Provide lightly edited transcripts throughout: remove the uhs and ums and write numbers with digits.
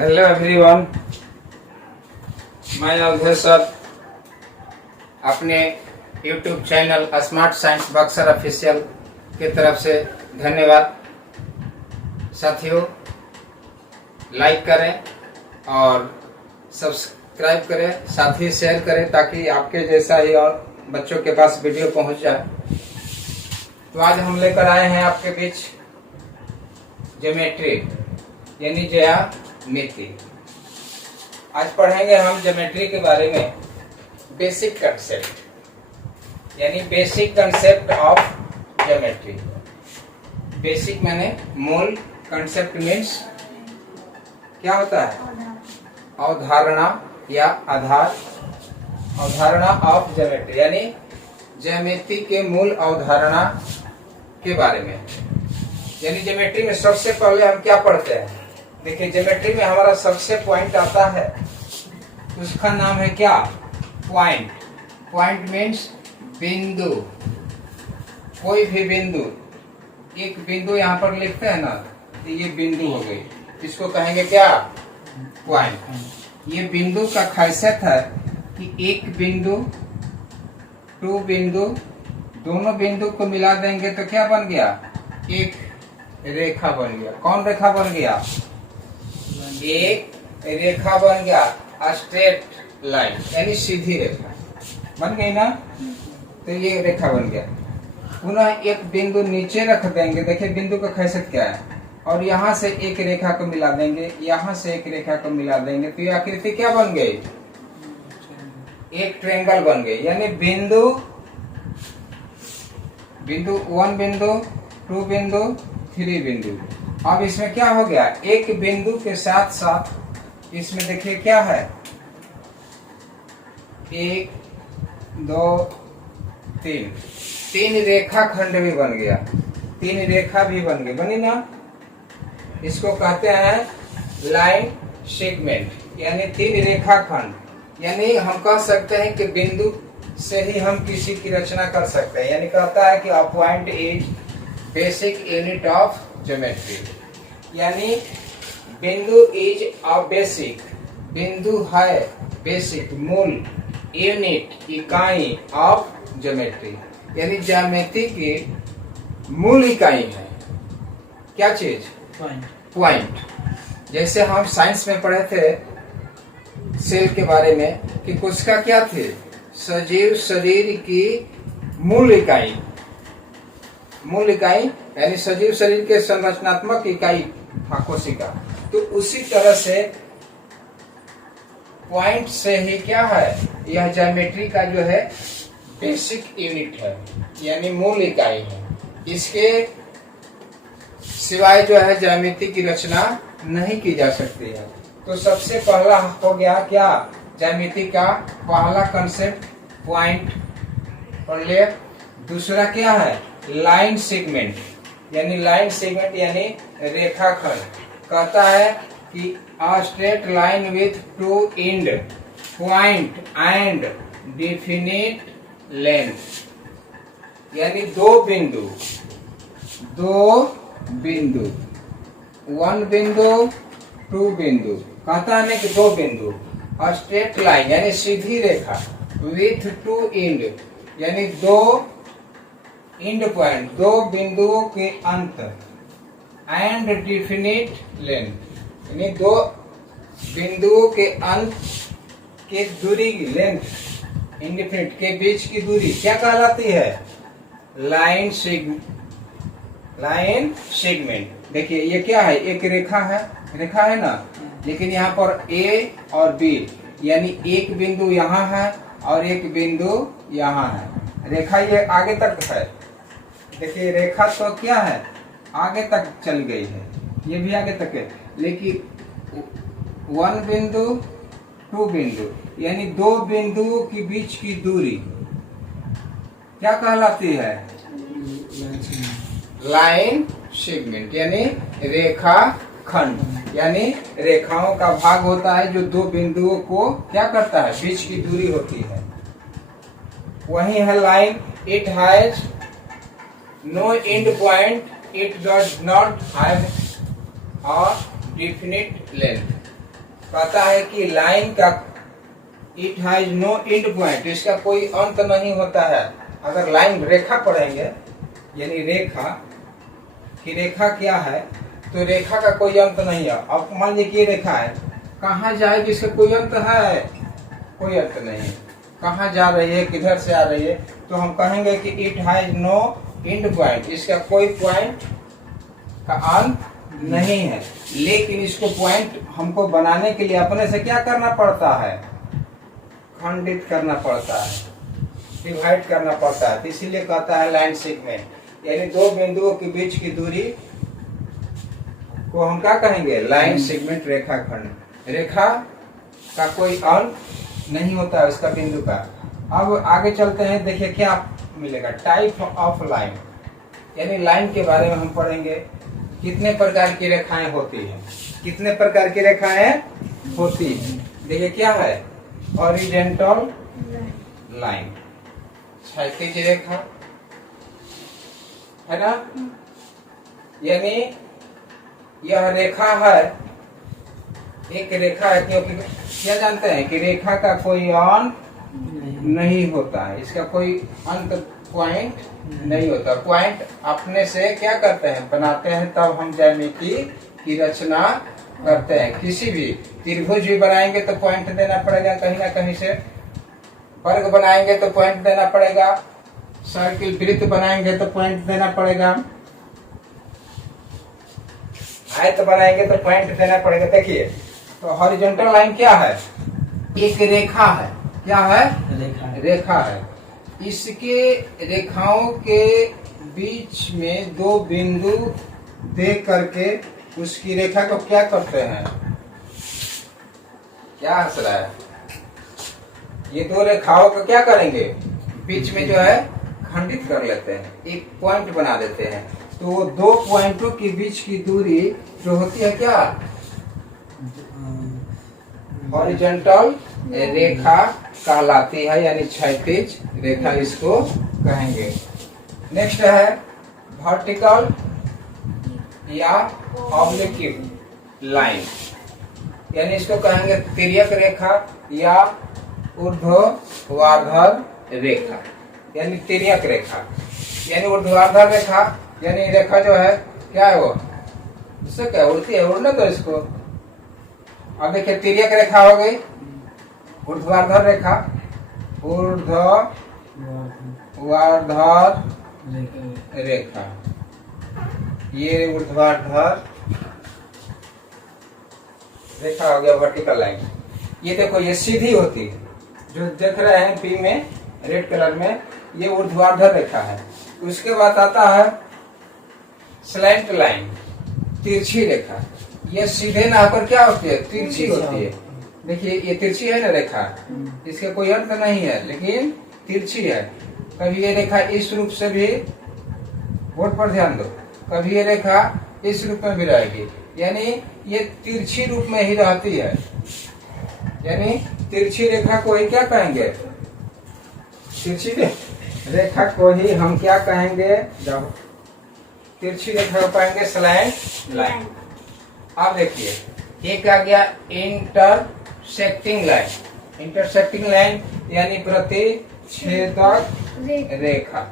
Hello everyone, मैं Awadhesh sir अपने YouTube channel smart science Buxar official की तरफ से धन्यवाद। साथियों, लाइक करें और सब्सक्राइब करें, साथ ही शेयर करें ताकि आपके जैसा ही और बच्चों के पास वीडियो पहुंच जाए। तो आज हम लेकर आए हैं आपके बीच ज्योमेट्री यानी ज्यामिति। आज पढ़ेंगे हम ज्योमेट्री के बारे में बेसिक कंसेप्ट यानी basic concept of geometry. Basic माने मूल, कंसेप्ट मीन्स क्या होता है? अवधारणा या आधार। अवधारणा ऑफ ज्योमेट्री यानी ज्योमेट्री के मूल अवधारणा के बारे में। यानी ज्योमेट्री में सबसे पहले हम क्या पढ़ते हैं? देखिए, ज्योमेट्री में हमारा सबसे पॉइंट आता है, उसका नाम है क्या? पॉइंट। पॉइंट मीन्स बिंदु। कोई भी बिंदु, एक बिंदु यहाँ पर लिखते हैं ना, तो ये बिंदु हो गई, इसको कहेंगे क्या? पॉइंट। ये बिंदु का खासियत है कि एक बिंदु, दो बिंदु, दोनों बिंदु को मिला देंगे तो क्या बन गया? एक रेखा बन गया। कौन रेखा बन गया? एक रेखा बन गया, स्ट्रेट लाइन यानी सीधी रेखा बन गई ना, तो ये रेखा बन गया। पुनः एक बिंदु नीचे रख देंगे, देखिए बिंदु का खासियत क्या है, और यहाँ से एक रेखा को मिला देंगे, यहाँ से एक रेखा को मिला देंगे, तो ये आकृति क्या बन गई? एक ट्रायंगल बन गई। यानी बिंदु वन बिंदु, टू बिंदु, थ्री बिंदु। अब इसमें क्या हो गया? एक बिंदु के साथ साथ इसमें देखिए क्या है? एक, दो, तीन, तीन रेखा खंड भी बन गया, तीन रेखा भी बन गई, बनी ना। इसको कहते हैं लाइन सेगमेंट यानी तीन रेखा खंड। यानी हम कह सकते हैं कि बिंदु से ही हम किसी की रचना कर सकते हैं। यानी कहता है कि a point is basic unit of geometry. यानी बिंदु इज अ बेसिक, बिंदु है बेसिक, मूल, यूनिट, इकाई ऑफ ज्योमेट्री। यानी ज्योमेट्री की मूल इकाई है क्या चीज? पॉइंट। जैसे हम साइंस में पढ़े थे सेल के बारे में कि कोशिका क्या थी? सजीव शरीर की मूल इकाई। मूल इकाई यानी सजीव शरीर के संरचनात्मक इकाई था कोशिका। तो उसी तरह से पॉइंट से ही क्या है? यह ज्योमेट्री का जो है बेसिक यूनिट है यानी मूल इकाई है। इसके सिवाय जो है ज्योमेट्री की रचना नहीं की जा सकती है। तो सबसे पहला हो गया क्या? ज्योमेट्री का पहला कंसेप्ट पॉइंट पढ़ लिया। दूसरा क्या है? लाइन सेगमेंट यानी लाइन सेगमेंट यानी रेखाखंड। कहता है कि a straight line with to and, point and definite length. यानी दो बिंदु, वन बिंदु, टू बिंदु। कहता है ना कि दो बिंदु, अ स्ट्रेट लाइन यानी सीधी रेखा, विथ टू एंड यानी दो एंड पॉइंट, दो बिंदुओं के अंत, एंड डेफिनिट लेंथ यानी दो बिंदुओं के अंत के दूरी की लेंथ, इंडिफिनिट के बीच की दूरी क्या कहलाती है? Line segment. देखिए ये क्या है? एक रेखा है ना, लेकिन यहाँ पर ए और बी यानी एक बिंदु यहाँ है और एक बिंदु यहाँ है। रेखा ये आगे तक है, देखिए रेखा तो क्या है? आगे तक चल गई है, ये भी आगे तक है। लेकिन वन बिंदु, टू बिंदु यानी दो बिंदुओं के बीच की दूरी क्या कहलाती है? लाइन सेगमेंट यानी रेखा खंड। यानी रेखाओं का भाग होता है जो दो बिंदुओं को क्या करता है? बीच की दूरी होती है, वही है line. It has no end point, it does not have a definite length कहता है कि लाइन का it has no end point, इसका कोई अंत नहीं होता है। अगर लाइन रेखा पढ़ेंगे, यानी रेखा कि रेखा क्या है, तो रेखा का कोई अंत नहीं है। अब मान लीजिए कि रेखा है, कहाँ जाएगी, इसका कोई अंत है? कोई अंत नहीं। कहाँ जा रही है, किधर से आ रही है, तो हम कहेंगे कि it has no end point, इसका कोई पॉइंट का अंत नहीं है। लेकिन इसको पॉइंट हमको बनाने के लिए अपने से क्या करना पड़ता है? खंडित करना पड़ता है, डिवाइड करना पड़ता है। इसीलिए कहता है लाइन सेगमेंट, यानी दो बिंदुओं के बीच की दूरी को हम क्या कहेंगे? लाइन सेगमेंट, रेखाखंड। रेखा का कोई अंत नहीं होता है उसका बिंदु का। अब आगे चलते हैं, देखिए क्या मिलेगा। टाइप ऑफ लाइन, यानी लाइन के बारे में हम पढ़ेंगे। कितने प्रकार की रेखाएं होती हैं? कितने प्रकार की रेखाएं होती हैं? देखिए क्या है? हॉरिजॉन्टल लाइन, क्षैतिज रेखा है ना, यानी यह रेखा है, एक रेखा है, क्योंकि क्या जानते हैं कि रेखा का कोई अंत नहीं होता है, इसका कोई अंत पॉइंट नहीं होता। पॉइंट अपने से क्या करते हैं? बनाते हैं, तब हम ज्यामिति की रचना करते हैं। किसी भी त्रिभुज भी बनाएंगे तो पॉइंट देना पड़ेगा कहीं ना कहीं से, वर्ग बनाएंगे तो पॉइंट देना पड़ेगा, सर्किल वृत्त बनाएंगे तो पॉइंट देना पड़ेगा, आयत बनाएंगे तो पॉइंट देना पड़ेगा। देखिए, तो हॉरिजॉन्टल लाइन क्या है? एक रेखा है। क्या है? रेखा है। इसके रेखाओं के बीच में दो बिंदु दे करके उसकी रेखा को क्या करते हैं? क्या हंस रहा है? ये दो रेखाओं को क्या करेंगे? बीच में जो है खंडित कर लेते हैं, एक पॉइंट बना देते हैं। तो दो पॉइंटों के बीच की दूरी जो होती है क्या? हॉरिजॉन्टल रेखा कहलाती है, यानी क्षैतिज रेखा इसको कहेंगे। नेक्स्ट है वर्टिकल या ऑब्लिक लाइन, यानी इसको कहेंगे तिर्यक रेखा या ऊर्ध्वाधर रेखा, यानी तिर्यक रेखा, यानी ऊर्ध्वाधर रेखा, यानी रेखा जो है क्या है वो? इससे क्या उड़ती है? उड़ने तो इसको। अब देखिए तिर्यक रेखा हो गई, ऊर्ध्वाधर रेखा, ऊर्ध्वाधर रेखा, ये ऊर्ध्वाधर रेखा हो गया वर्टिकल लाइन। ये देखो, ये सीधी होती है, जो देख रहे हैं पी में रेड कलर में, ये ऊर्ध्वाधर रेखा है। उसके बाद आता है स्लैंट लाइन, तिरछी रेखा। ये सीधे ना होकर क्या होती है? तिरछी होती है। देखिए ये तिरछी है ना रेखा, इसके कोई अंत नहीं है, लेकिन तिरछी है। कभी ये रेखा इस रूप से भी, बोर्ड पर ध्यान दो, कभी ये रेखा इस रूप में भी रहेगी, यानी ये तिरछी रूप में ही रहती है। यानी तिरछी रेखा को ही क्या कहेंगे? तिरछी रेखा को ही हम क्या कहेंगे? जब तिरछी रेखा को कहेंगे स्लैंट लाइन। अब देखिए, एक आ गया इंटरसेक्टिंग लाइन। इंटरसेक्टिंग लाइन यानी प्रतिच्छेदक रेखा,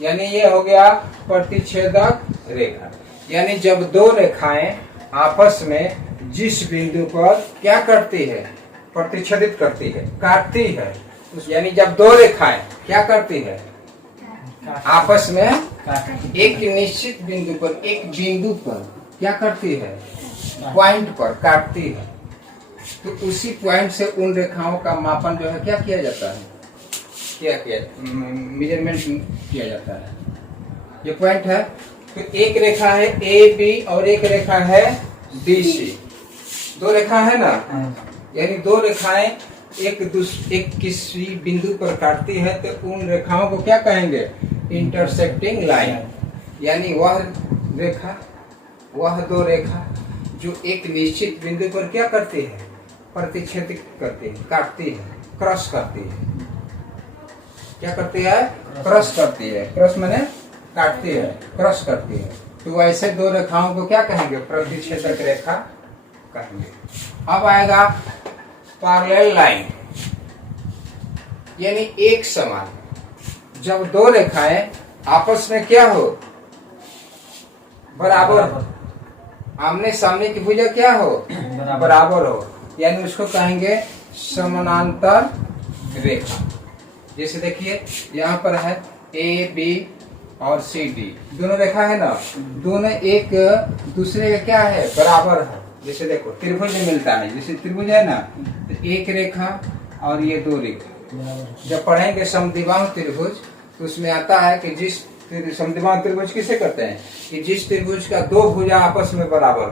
यानी ये हो गया प्रतिच्छेदक रेखा। यानी जब दो रेखाएं आपस में जिस बिंदु पर क्या करती है? प्रतिच्छेदित करती है, काटती है। यानी जब दो रेखाएं क्या करती है? आपस में एक निश्चित बिंदु पर, एक बिंदु पर क्या करती है? पॉइंट पर काटती है। तो उसी पॉइंट से उन रेखाओं का मापन जो है क्या किया जाता है? क्या मेजरमेंट किया जाता है। ये पॉइंट है। तो एक रेखा है ए बी और एक रेखा है डी सी। दो रेखा है ना, यानी दो रेखाएं एक किसी बिंदु पर काटती है, तो उन रेखाओं को क्या कहेंगे? Intersecting line. यानी वह रेखा, वह दो रेखा जो एक निश्चित बिंदु पर क्या करती है? प्रतिच्छेदित करती है, काटती है, क्रॉस करती है। क्या करती है? क्रॉस करती है। क्रॉस माने काटती है, क्रॉस करती है। तो ऐसे दो रेखाओं को क्या कहेंगे? प्रतिच्छेदक रेखा कहेंगे। अब आएगा पैरेलल लाइन, यानी एक समान। जब दो रेखाएं आपस में क्या हो, बराबर, आमने सामने की भुजा क्या हो, बराबर हो, यानी उसको कहेंगे समानांतर रेखा। जैसे देखिए यहाँ पर है ए बी और सी डी, दोनों रेखा है ना, दोनों एक दूसरे का क्या है, बराबर है। जैसे देखो त्रिभुज मिलता है, जैसे त्रिभुज है ना, तो एक रेखा और ये दो रेखा। जब पढ़ेंगे समद्विबाहु त्रिभुज तो उसमें आता है कि जिस समद्विबाहु त्रिभुज किसे कहते हैं, कि जिस त्रिभुज का दो भुजा आपस में बराबर हो,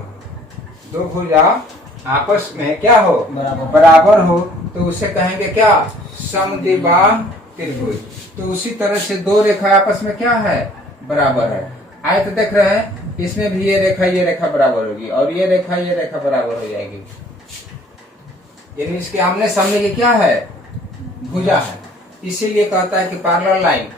दो भुजा आपस में क्या हो, बराबर हो, तो उसे कहेंगे क्या, समद्विबाहु त्रिभुज। तो उसी तरह से दो रेखा आपस में क्या है, बराबर है। आए तो देख रहे हैं, इसमें भी ये रेखा बराबर होगी और ये रेखा बराबर हो जाएगी, यानी इसके आमने सामने की क्या है, भुजा है। इसीलिए कहता है कि पैरेलल लाइन,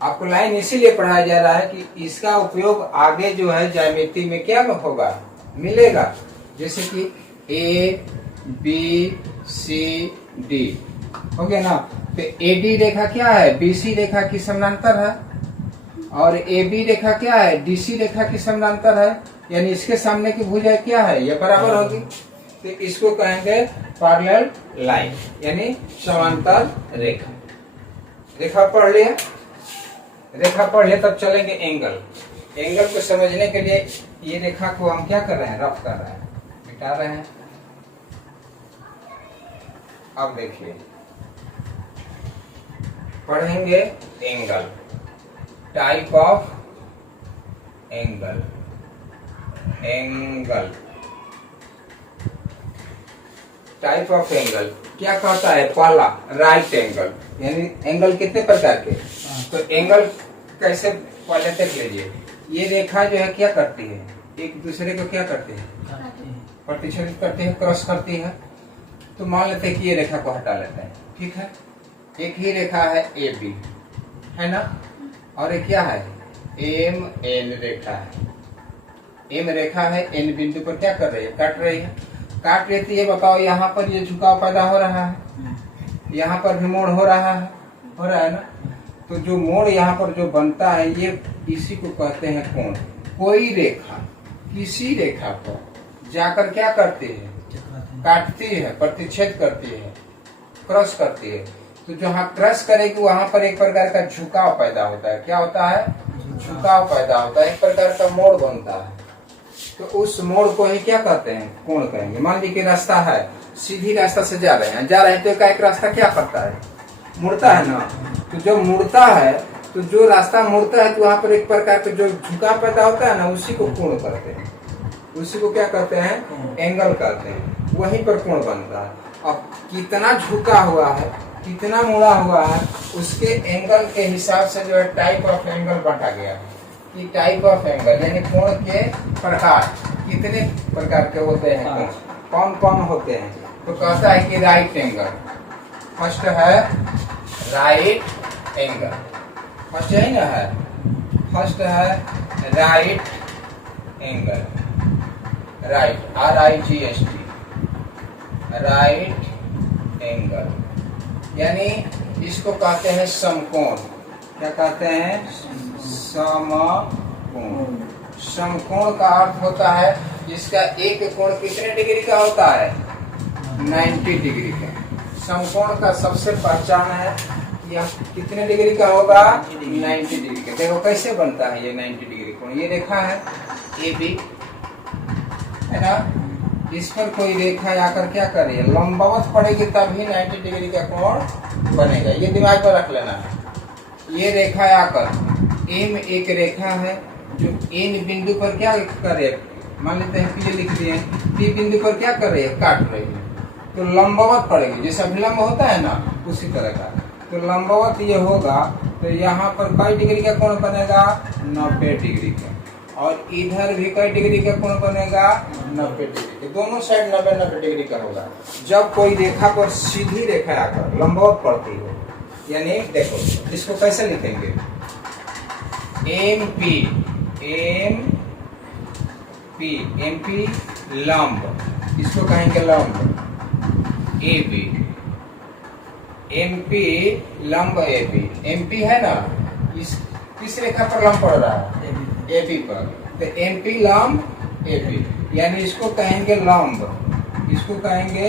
आपको लाइन इसीलिए पढ़ाया जा रहा है कि इसका उपयोग आगे जो है ज्यामिति में क्या होगा, मिलेगा। जैसे कि ए बी सी डी हो गया ना, तो ए डी रेखा क्या है, बी सी रेखा की समानांतर है, और ए बी रेखा क्या है, डी सी रेखा की समानांतर है, यानी इसके सामने की भुजा क्या है, ये बराबर होगी। तो इसको कहेंगे पैरेलल लाइन, यानी समांतर रेखा। रेखा पढ़ लिया, रेखा पढ़ लिया, तब चलेंगे एंगल। एंगल को समझने के लिए ये रेखा को हम क्या कर रहे हैं, रफ कर रहे हैं, मिटा रहे हैं। अब देखिए पढ़ेंगे angle, type of angle, angle, type of angle क्या कहता है, पहला राइट एंगल, यानी एंगल कितने प्रकार के, तो एंगल कैसे पहले देख लीजिए। ये रेखा जो है क्या करती है, एक दूसरे को क्या करती है, प्रतिच्छेदित करती है, क्रॉस करती है। तो मान लेते हैं कि ये रेखा को हटा लेते हैं, ठीक है। एक ही रेखा है ए बी, है ना, और एक क्या है, एम एन रेखा है। एम रेखा है, एन बिंदु पर क्या कर रही है, काट रही है। काट लेती है, बताओ यहाँ पर ये झुकाव पैदा हो रहा है, यहाँ पर भी मोड़ हो रहा है ना। तो जो मोड़ यहाँ पर जो बनता है, ये इसी को कहते हैं कोण। कोई रेखा किसी रेखा पर जाकर क्या करती है, काटती है, प्रतिच्छेद करती है, क्रॉस करती है। तो जहाँ क्रॉस करेगी वहां पर एक प्रकार का झुकाव पैदा होता है। क्या होता है, झुकाव पैदा होता है, एक प्रकार का मोड़ बनता है। तो उस मोड़ को ही क्या कहते हैं, कोण कहेंगे। मान लीजिए रास्ता है, सीधी रास्ता से जा रहे हैं तो एक रास्ता क्या करता है, मुड़ता है ना। तो जब मुड़ता है, तो जो रास्ता मुड़ता है, तो वहां पर एक प्रकार का जो झुकाव पैदा होता है ना, उसी को कोण कहते हैं। उसी को क्या कहते हैं, एंगल कहते हैं। वहीं पर कोण बनता है। अब कितना झुका हुआ है, कितना मुड़ा हुआ है, उसके एंगल के हिसाब से जो है टाइप ऑफ एंगल बांटा गया है। कि टाइप ऑफ एंगल यानी कोण के प्रकार कितने प्रकार के होते हैं, कौन कौन होते हैं। तो कहता है कि राइट एंगल, फर्स्ट है राइट एंगल, फर्स्ट है ना, है फर्स्ट है right angle, right RIGHT, right angle, यानी इसको कहते हैं समकोण। क्या कहते हैं, समकोण। समकोण का अर्थ होता है जिसका एक कोण कितने डिग्री का होता है, 90 डिग्री का। समकोण का सबसे पहचान है, यह कितने डिग्री का होगा, 90 डिग्री का। देखो कैसे बनता है ये 90 डिग्री कोण। ये रेखा है AB, है ना, इस पर कोई रेखा आकर क्या करे, लंबवत पड़ेगी, तभी 90 डिग्री का कोण बनेगा। ये दिमाग पर रख लेना है। ये रेखा आकर एम एक रेखा है जो एन बिंदु पर क्या कर रही है, मान लेते हैं कि ये लिख दिए, पी बिंदु पर क्या कर रही है, काट रही है। तो लंबवत पड़ेगी, जैसे अभिलंब होता है ना, उसी तरह का। तो लंबवत ये होगा, तो यहाँ पर कई डिग्री का कोण बनेगा, 90 डिग्री का। और इधर भी कई डिग्री का कोण बनेगा, 90 डिग्री के। दोनों साइड 90-90 डिग्री का होगा। जब कोई रेखा पर सीधी रेखा आकर लंबवत पड़ती हो, यानी देखो इसको कैसे लिखेंगे, MP, MP लंब, इसको कहेंगे लंब ए बी। एमपी लंब ए बी। एमपी है ना, इस किस रेखा पर लंब पड़ रहा है? ए बी पर। तो एमपी लंब ए बी, यानी इसको कहेंगे लंब, इसको कहेंगे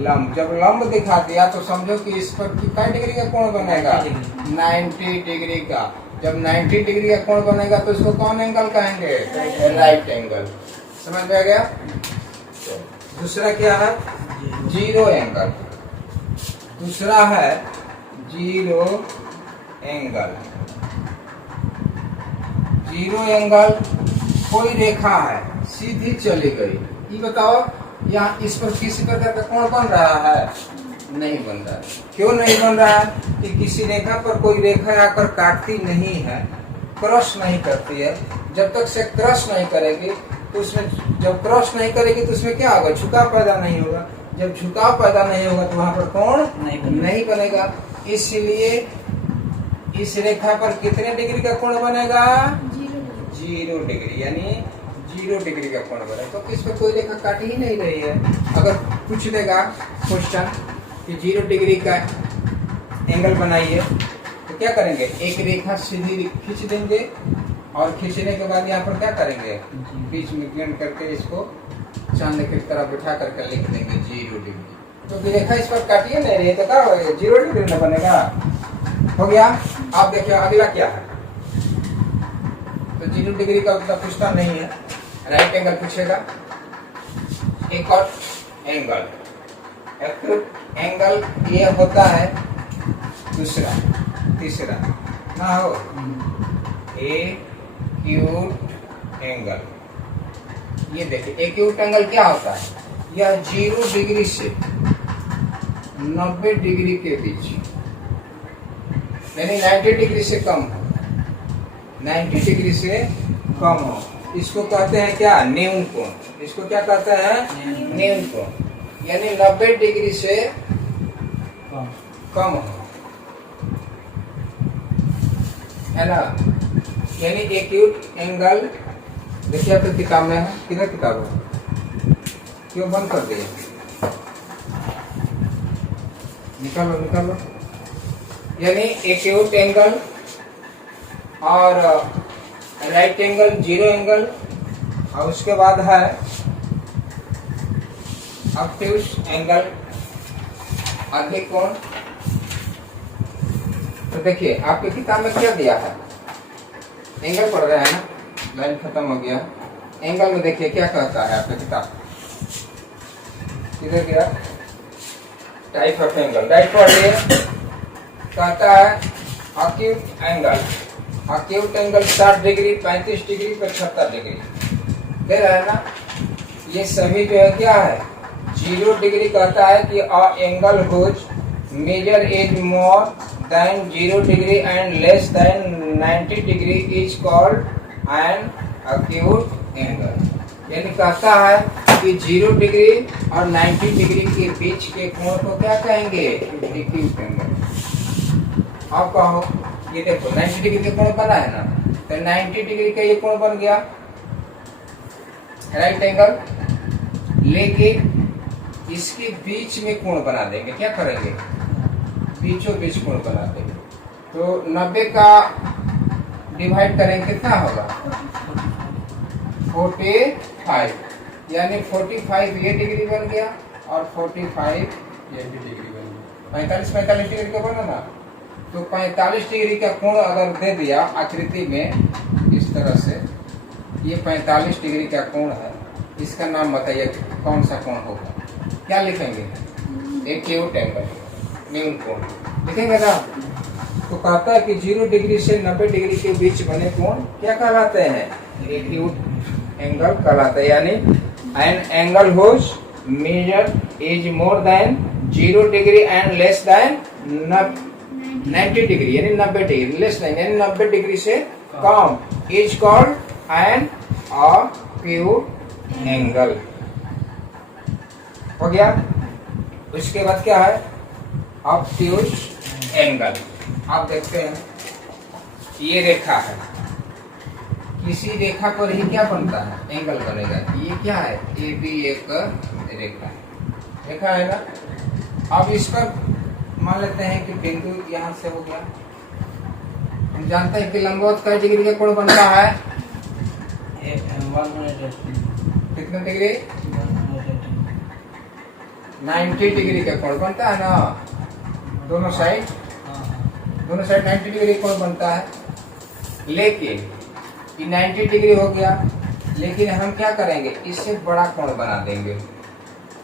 लंब। जब लंब दिखा दिया तो समझो कि इस पर कितना डिग्री का कोण बनेगा? 90 डिग्री का। जब 90 डिग्री का कोण बनेगा तो इसको कौन एंगल कहेंगे? Right angle. समझ में आ गया? दूसरा क्या है? Zero angle. दूसरा है जीरो एंगल। जीरो एंगल कोई रेखा है सीधी चली गई, ये बताओ यहाँ इस पर किसी प्रकार का कोण बन रहा है? नहीं बन रहा है। क्यों नहीं बन रहा है? कि किसी रेखा पर कोई रेखा आकर काटती नहीं है, क्रॉस नहीं करती है। जब तक से क्रॉस नहीं करेगी तो उसमें, जब क्रॉस नहीं करेगी तो उसमें क्या होगा? झुकाव पैदा नहीं होगा। जब झुकाव पैदा नहीं होगा तो वहां पर कोण नहीं बनेगा। इसलिए इस रेखा पर कितने डिग्री का कोण बनेगा? जीरो डिग्री, यानी 0 डिग्री का कोण बनेगा। तो इस पर कोई रेखा काट ही नहीं रही है। अगर पूछ देगा क्वेश्चन कि 0 डिग्री का एंगल बनाइए तो क्या करेंगे? एक रेखा सीधी खींच देंगे और खींचने के बाद यहाँ पर क्या करेंगे? बीच में ग्रेड करके इसको चांद की तरह बिठा करके लिख देंगे 0 डिग्री। तो रेखा इस पर काटिए नहीं रही तो क्या होगा? 0 डिग्री न बनेगा। हो गया। आप देखिए अगला क्या है। तो 0 डिग्री का मतलब पूछता नहीं है, राइट एंगल पूछेगा। एक और एंगल, एंगल ये होता है दूसरा, तीसरा ना हो, एक्यूट एंगल। ये देखिए एक्यूट एंगल क्या होता है? यह 0 डिग्री से 90 डिग्री के बीच, यानी 90 डिग्री से कम हो, 90 डिग्री से कम हो, इसको कहते हैं क्या? न्यून कोण। इसको क्या कहते हैं? न्यून कोण। यानी 90 डिग्री से कम हो, है ना। यानी एक्यूट एंगल देखिए आपकी किताब में है। किधर किताब है? क्यों बंद कर दिए? निकालो निकालो। यानी एक्यूट एंगल और राइट एंगल, जीरो एंगल, और उसके बाद है ऑब्ट्यूस एंगल, अधिक कोण। तो देखिए आपकी किताब में क्या दिया है? एंगल पढ़ रहे हैं ना, लाइन खत्म हो गया। एंगल में देखिए क्या कहता है आपकी किताब, किधर गया? टाइप ऑफ एंगल, राइट पढ़ लिए। कहता है acute angle. Acute angle 60 degree, 35 degree, 75 degree दे रहा है ना। ये सभी जो है क्या है? 0 डिग्री कहता है कि a angle whose measure is more than 0 degree and less than 90 degree is called an acute angle. यानी कहता है कि 0 डिग्री और 90 डिग्री के बीच के कोण को क्या कहेंगे? Acute angle. आप कहो ये देखो 90 डिग्री का कोण बना है ना, तो 90 डिग्री का ये कोण बन गया राइट एंगल। लेकिन इसके बीच में कोण बना देंगे, क्या करेंगे? बीचों बीच कोण बना देंगे। तो 90 का डिवाइड करेंगे कितना होगा? 45, यानी 45 ये डिग्री बन गया और 45 ये भी डिग्री बन गया। 45 डिग्री का बना ना। तो 45 डिग्री का कोण अगर दे दिया आकृति में इस तरह से, ये 45 डिग्री का कोण है, इसका नाम बताइए कौन सा कोण होगा? क्या लिखेंगे? एक्यूट एंगल, न्यून कोण लिखेंगे ना। तो कहता है कि 0 डिग्री से 90 डिग्री के बीच बने कोण क्या कहलाते हैं? एक्यूट एंगल कहलाते हैं। यानी an angle whose measure is more than 0 degree and less than 90 degree, यानी 90 डिग्री, लेस देन यानी 90 डिग्री से कम, is called an acute angle. हो गया। उसके बाद क्या है? Obtuse angle. आप देखते हैं ये रेखा है, किसी रेखा पर ही क्या बनता है? एंगल बनेगा। ये क्या है? ए बी एक रेखा, रेखा है ना। अब इस पर मान लेते हैं कि बिंदु यहाँ से हो गया। हम जानते हैं कि लंबवत कई डिग्री का कोण बनता है, कितने डिग्री, 90 डिग्री का कोण बनता है ना, दोनों साइड 90 डिग्री कोण बनता है। लेकिन ये 90 डिग्री हो गया, लेकिन हम क्या करेंगे, इससे बड़ा कोण बना देंगे।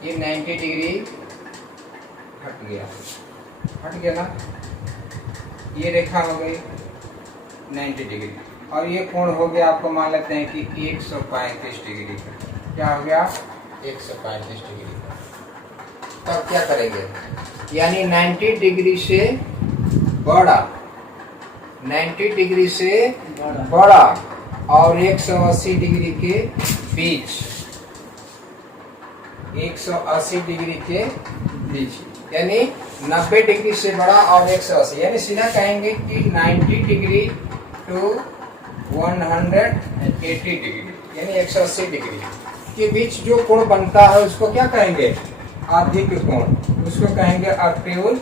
ये 90 डिग्री हट गया ना, ये रेखा हो गई 90 डिग्री, और ये कोण हो गया, आपको मान लेते हैं कि 135 डिग्री का। क्या हो गया, 135 डिग्री का। तब क्या करेंगे, यानी 90 डिग्री से बड़ा, 90 डिग्री से बड़ा और 180 डिग्री के बीच, 180 डिग्री के बीच, यानी 90 डिग्री से बड़ा और 180, यानी सीधा कहेंगे कि 90 डिग्री टू 180 डिग्री, यानी 180 डिग्री के बीच जो कोण बनता है उसको क्या कहेंगे, अधिक कोण, उसको कहेंगे एक्यूट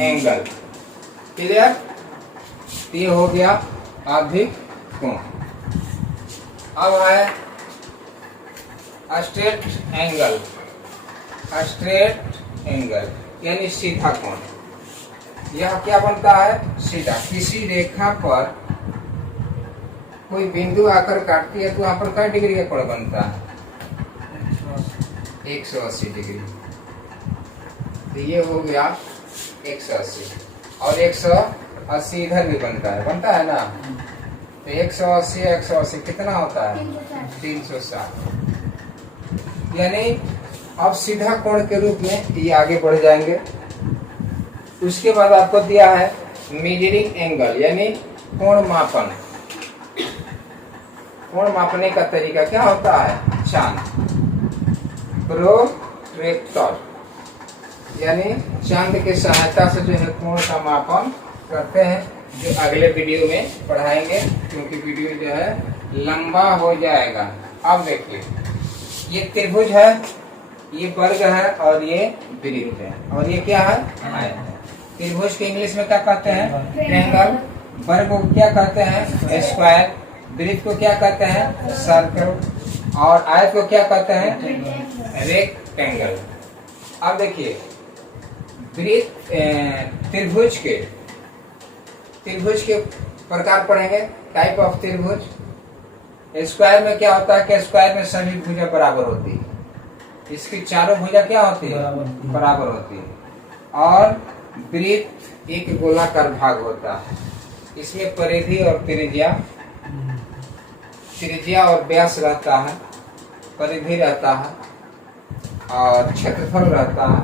एंगल। क्लियर, ये हो गया अधिक कोण। अब है स्ट्रेट एंगल, स्ट्रेट एंगल यानी सीधा कोण। यह क्या बनता है, सीधा। किसी रेखा पर कोई बिंदु आकर काटती है तो वहां पर कितने डिग्री का कोण बनता है, 180 डिग्री। तो ये हो गया 180, और 180 इधर भी बनता है ना। तो 180 180 कितना होता है, 360। यानी अब सीधा कोण के रूप में ये आगे बढ़ जाएंगे। उसके बाद आपको दिया है मेजरिंग एंगल, यानी कोण मापन। कोण मापने का तरीका क्या होता है, चांद, प्रोट्रैक्टर, यानी चांद के सहायता से जो है कोण का मापन करते हैं, जो अगले वीडियो में पढ़ाएंगे, क्योंकि वीडियो जो है लंबा हो जाएगा। अब देखिए, ये त्रिभुज है, ये वर्ग है, और ये वृत्त है, और ये क्या है, आयत है। त्रिभुज के इंग्लिश में क्या कहते हैं, ट्रायंगल। वर्ग को क्या कहते हैं, स्क्वायर। वृत्त को क्या कहते हैं, सर्कल। और आयत को क्या कहते हैं, रेक्टेंगल। अब देखिए, वृत्त त्रिभुज के प्रकार पढ़ेंगे, टाइप ऑफ त्रिभुज। स्क्वायर में क्या होता है कि स्क्वायर में सभी भुजा बराबर होती है, इसकी चारों भुजा क्या होती है, बराबर होती है। और वृत्त एक गोलाकार भाग होता है, इसमें परिधि और त्रिज्या और व्यास रहता है, परिधि रहता है और क्षेत्रफल रहता है।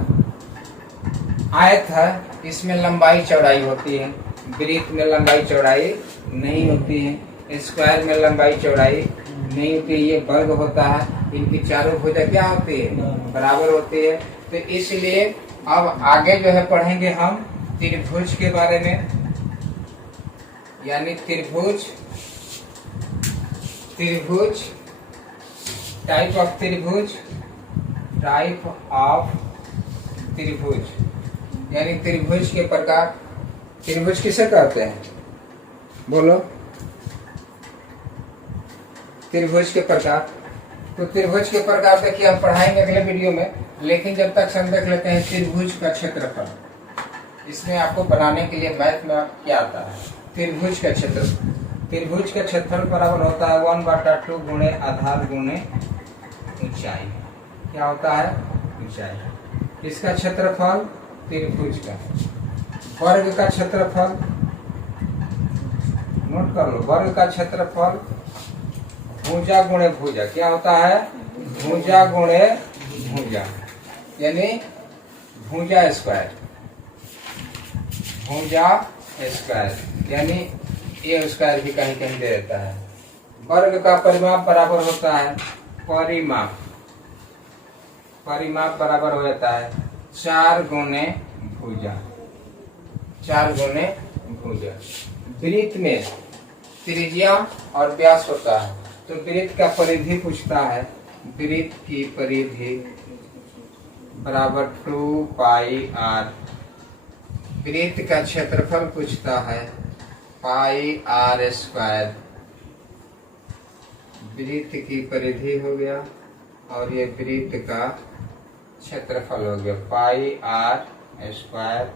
आयत है, इसमें लंबाई चौड़ाई होती है, वृत्त में लंबाई चौड़ाई नहीं होती है, स्क्वायर में लंबाई चौड़ाई नहीं होती है। ये वर्ग होता है, इनकी चारों भुजा क्या होती है, बराबर होती है। तो इसलिए अब आगे जो है पढ़ेंगे हम त्रिभुज के बारे में, यानी त्रिभुज, टाइप ऑफ त्रिभुज, यानी त्रिभुज के प्रकार। त्रिभुज किसे कहते हैं, बोलो, त्रिभुज के प्रकार। तो त्रिभुज के प्रकार देखिए हम पढ़ाएंगे अगले वीडियो में, लेकिन जब तक हम देख लेते हैं त्रिभुज का क्षेत्रफल। इसमें आपको बनाने के लिए मैथ में क्या आता है, त्रिभुज का क्षेत्रफल। त्रिभुज का क्षेत्रफल बराबर होता है 1/2 गुणे आधार गुणे ऊंचाई। क्या होता है, ऊंचाई। इसका क्षेत्रफल त्रिभुज का। वर्ग का क्षेत्रफल नोट कर लो, वर्ग का क्षेत्रफल भुजा गुणे भुजा। क्या होता है, भुजा गुणे भुजा, यानी भुजा स्क्वायर, यानी ये स्क्वायर भी कहीं कहीं दे देता है। वर्ग का परिमाप बराबर होता है परिमाप बराबर हो जाता है 4 गुणे भुजा। वृत्त में त्रिज्या और व्यास होता है, तो वृत्त का परिधि पूछता है, वृत्त की परिधि बराबर 2 पाई आर। वृत्त का क्षेत्रफल पूछता है पाई आर स्क्वायर। वृत्त की परिधि हो गया और ये वृत्त का क्षेत्रफल हो गया पाई आर स्क्वायर,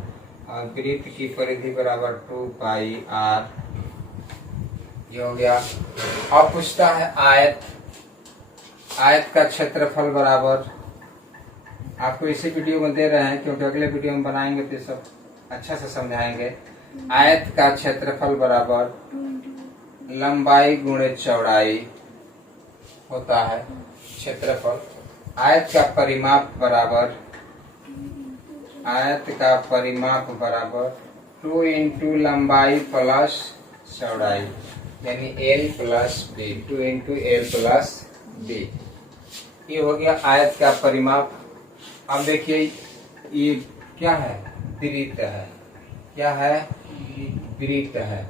और वृत्त की परिधि बराबर 2 पाई आर, ये हो गया। अब पूछता है आयत। आयत का क्षेत्रफल बराबर, आपको इसी वीडियो में दे रहे हैं क्योंकि अगले वीडियो में बनाएंगे तो सब अच्छा से समझाएंगे। आयत का क्षेत्रफल बराबर लंबाई गुणे चौड़ाई होता है क्षेत्रफल। आयत का परिमाप बराबर, आयत का परिमाप बराबर 2 इंटू लंबाई प्लस चौड़ाई, यानी L plus b, 2 into L plus b. ये हो गया आयत का परिमाप। अब देखिए ये क्या है, वृत्त है। क्या है, वृत्त है।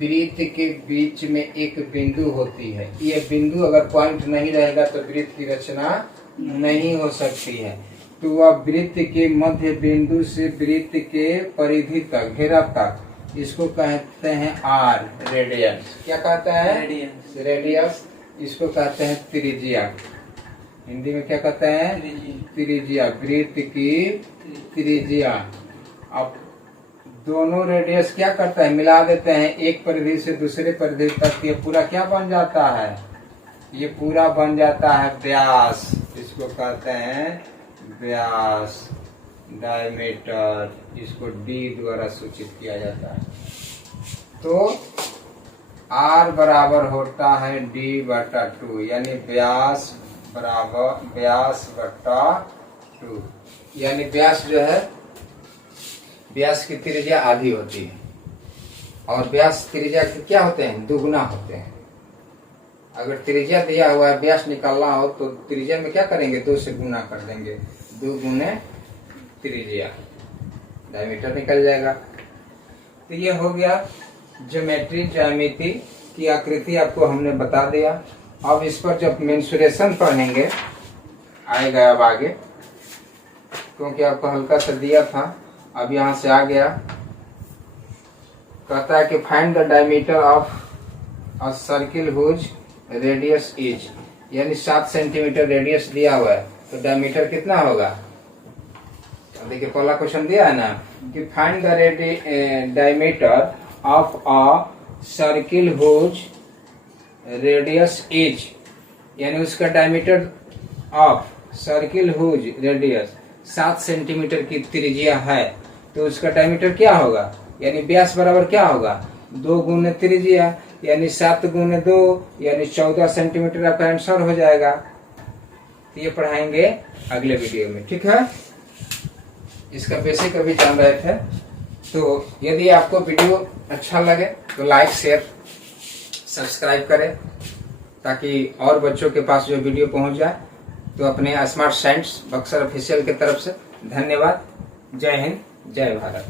वृत्त के बीच में एक बिंदु होती है। ये बिंदु अगर पॉइंट नहीं रहेगा तो वृत्त की रचना नहीं हो सकती है। तो वह वृत्त के मध्य बिंदु से वृत्त के परिधि तक, घेरा तक, इसको कहते हैं आर, रेडियस। क्या कहता है, रेडियस। रेडियस इसको कहते हैं त्रिज्या। हिंदी में क्या कहते हैं, त्रिज्या। वृत्त की त्रिज्या। अब दोनों रेडियस क्या करता है, मिला देते हैं एक परिधि से दूसरे परिधि तक। ये पूरा क्या बन जाता है, ये पूरा बन जाता है व्यास। इसको कहते हैं व्यास, डायमीटर। इसको डी द्वारा सूचित किया जाता है। तो आर बराबर होता है डी बटा 2, यानी व्यास बराबर व्यास बटा 2, यानी व्यास जो है, व्यास की त्रिज्या आधी होती है और व्यास त्रिज्या के क्या होते हैं, दुगुना होते हैं। अगर त्रिज्या दिया हुआ है, व्यास निकालना हो तो त्रिज्या में क्या करेंगे, 2 से गुना कर देंगे, 2 गुने त्रिज्या, डायमीटर निकल जाएगा। तो ये हो गया ज्योमेट्री, ज्यामिति की आकृति आपको हमने बता दिया। अब इस पर जब मेंसुरेशन पढ़ेंगे आएगा अब आगे, क्योंकि आपको हल्का सा दिया था, अब यहाँ से आ गया। कहता है कि find the diameter of a circle whose radius is, यानी 7 सेंटीमीटर रेडियस दिया हुआ है, तो डायमीटर कितना होगा। देखिए पहला क्वेश्चन दिया है ना कि find the diameter of a circle whose radius is, यानी उसका diameter of circle whose radius 7 centimetre की त्रिज्या है, तो उसका डायमीटर क्या होगा, यानी व्यास बराबर क्या होगा, 2 गुने त्रिज्या, यानी 7 गुने 2, यानी 14 सेंटीमीटर आपका आंसर हो जाएगा। तो ये पढ़ाएंगे अगले वीडियो में, ठीक है। इसका बेसिक अभी जान रहे थे। तो यदि आपको वीडियो अच्छा लगे तो लाइक, शेयर, सब्सक्राइब करें, ताकि और बच्चों के पास जो वीडियो पहुंच जाए। तो अपने स्मार्ट साइंस बक्सर ऑफिशियल की तरफ से धन्यवाद। जय हिंद, जय भारत।